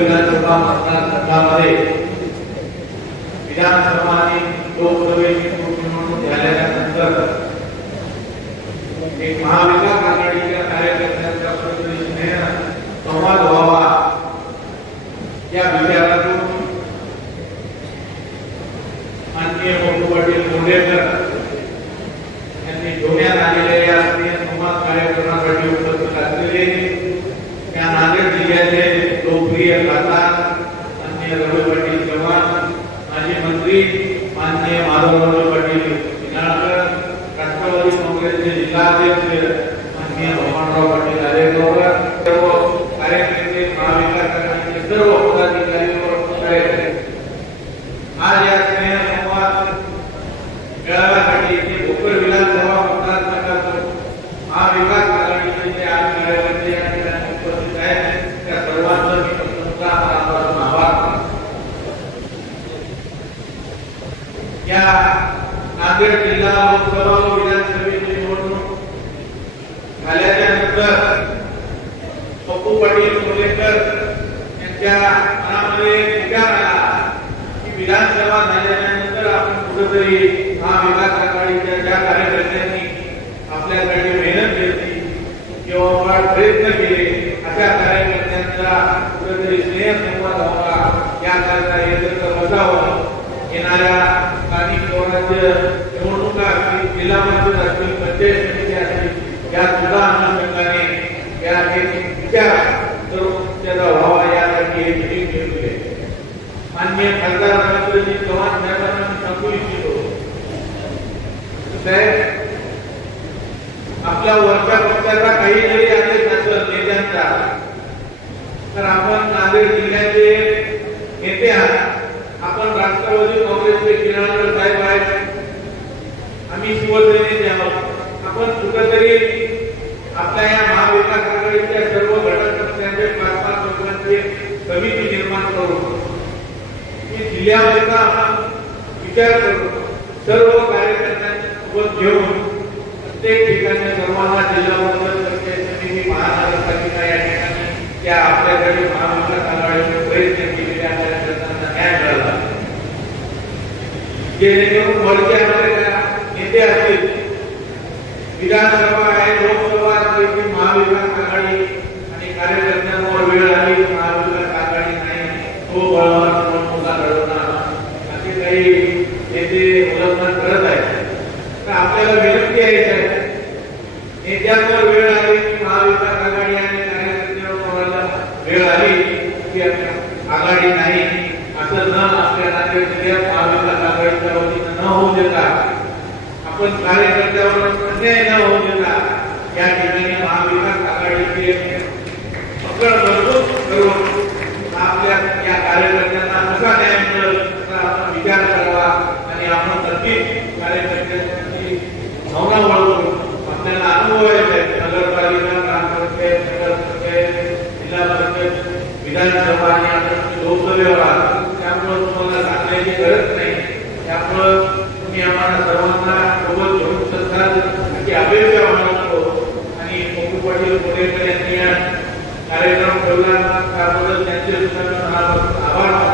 विधानसभा मतदारसंघामध्ये विधानसभा आणि लोकसभेची पोटनिवडणूक झाल्यानंतर एक आघाडीच्या कार्यकर्त्यांचा प्रतिनिधीने संवाद व्हावा या विचारातून माननीय बंधू पाटील मुंडेकर यांनी ठेवण्यात आलेल्या या स्नेह संवाद कार्यक्रमासाठी उपस्थित असलेले या नांदेड जिल्ह्याचे लोकप्रिय खासदार माननीय रवी पाटील चव्हाण माजी मंत्री माननीय माधवराव पाटील निनाळकर राष्ट्रवादी काँग्रेसचे जिल्हाध्यक्ष माननीय भगवानराव पाटील आरेगावकर सर्व कार्यकर्ते महाविकास आघाडीचे सर्व पदाधिकारी व कार्यकर्ते आज या स्नेह संवाद मेळाव्यासाठी इथे भोकर विधानसभा मतदारसंघातून महाविकास आघाडीचे जे आज कार्यकर्ते या ठिकाणी उपस्थित आहेत त्या सर्वांचं मी प्रथमतः मनापासून आभार मानतो. या नांदेड जिल्हा विधानसभेची निवडणूक झाल्याच्यानंतर पप्पू पाटील मुलेकर यांच्या मनामध्ये विचार आला की विधानसभा झाल्यानंतर आपण कुठेतरी आघाडीच्या ज्या कार्यकर्त्यांनी आपल्यासाठी मेहनत घेतली किंवा प्रयत्न केले अशा कार्यकर्त्यांचा कुठेतरी स्नेह संवाद व्हावा याकरता बसावं येणाऱ्या स्थानिक स्वराज्य जिल्हा परिषद असतील पंचायत समिती असतील या सुद्धा अनुषंगाने या एक विचार व्हावा यासाठी हे मिटिंग घेतली आहे. माननीय खासदार रवींद्रजी चव्हाण साहेबांना मी सांगू इच्छितो. साहेब आपल्या वरच्या पक्षाचा काही जरी आदेश असेल नेत्यांचा तर आपण नांदेड जिल्ह्याचे नेते आहात. आपण राष्ट्रवादी काँग्रेसचे किनाळकर साहेब आहेत. आम्ही शिवसेनेचे आहोत. आपण कुठंतरी आपल्या या महाविकास आघाडीच्या सर्व घटक पक्षांचे पाच पाच लोकांची समिती निर्माण करू. की जिल्ह्यावरचा आपण विचार करू. सर्व कार्यकर्त्यांसोबत घेऊन प्रत्येक ठिकाणी सर्वांना जिल्हा परिषद पंचायत समिती महानगरपालिका या ठिकाणी त्या आपल्याकडे महाविकास आघाडीचे प्रयत्न केलेल्या कार्यकर्त्यांना न्याय मिळाला. जेणेकरून वरच्या विधानसभा आहे लोकसभा असेल महाविकास आघाडी आणि कार्यकर्त्यांवर वेळ आली महाविकास आघाडी नाही. तो बळवान निवडणुका लढवणार असे काही नेते उल्लंघन करत आहेत. तर आपल्याला विनंती आहे साहेब, नेत्यांवर वेळ आली महाविकास आघाडी आणि कार्यकर्त्यांवर वेळ आली की आघाडी नाही. असं न आपल्या नागरिक महाविकास आघाडीच्या वतीनं न होऊ देता आपण कार्यकर्त्यावर अन्याय न होऊ या ठिकाणी महाविकास आघाडीचे पकड मजबूत करून आपल्या या कार्यकर्त्यांना कसा न्याय मिळेल आपण विचार करावा आणि आपण नक्कीच कार्यकर्त्यांची भावना वळवून आपल्याला अनुभव आहे. नगरपालिका ग्रामपंचायत नगरपंचायत जिल्हा परिषद विधानसभा आणि आपण लोकसभेवर. त्यामुळं तुम्हाला सांगण्याची गरज नाही. त्यामुळं तुम्ही आम्हाला सर्वांना सोबत घेऊन पाटील पुणेकर यांनी या कार्यक्रम ठेवला त्याबद्दल त्यांचे सुद्धा मी मनापासून आभार मानतो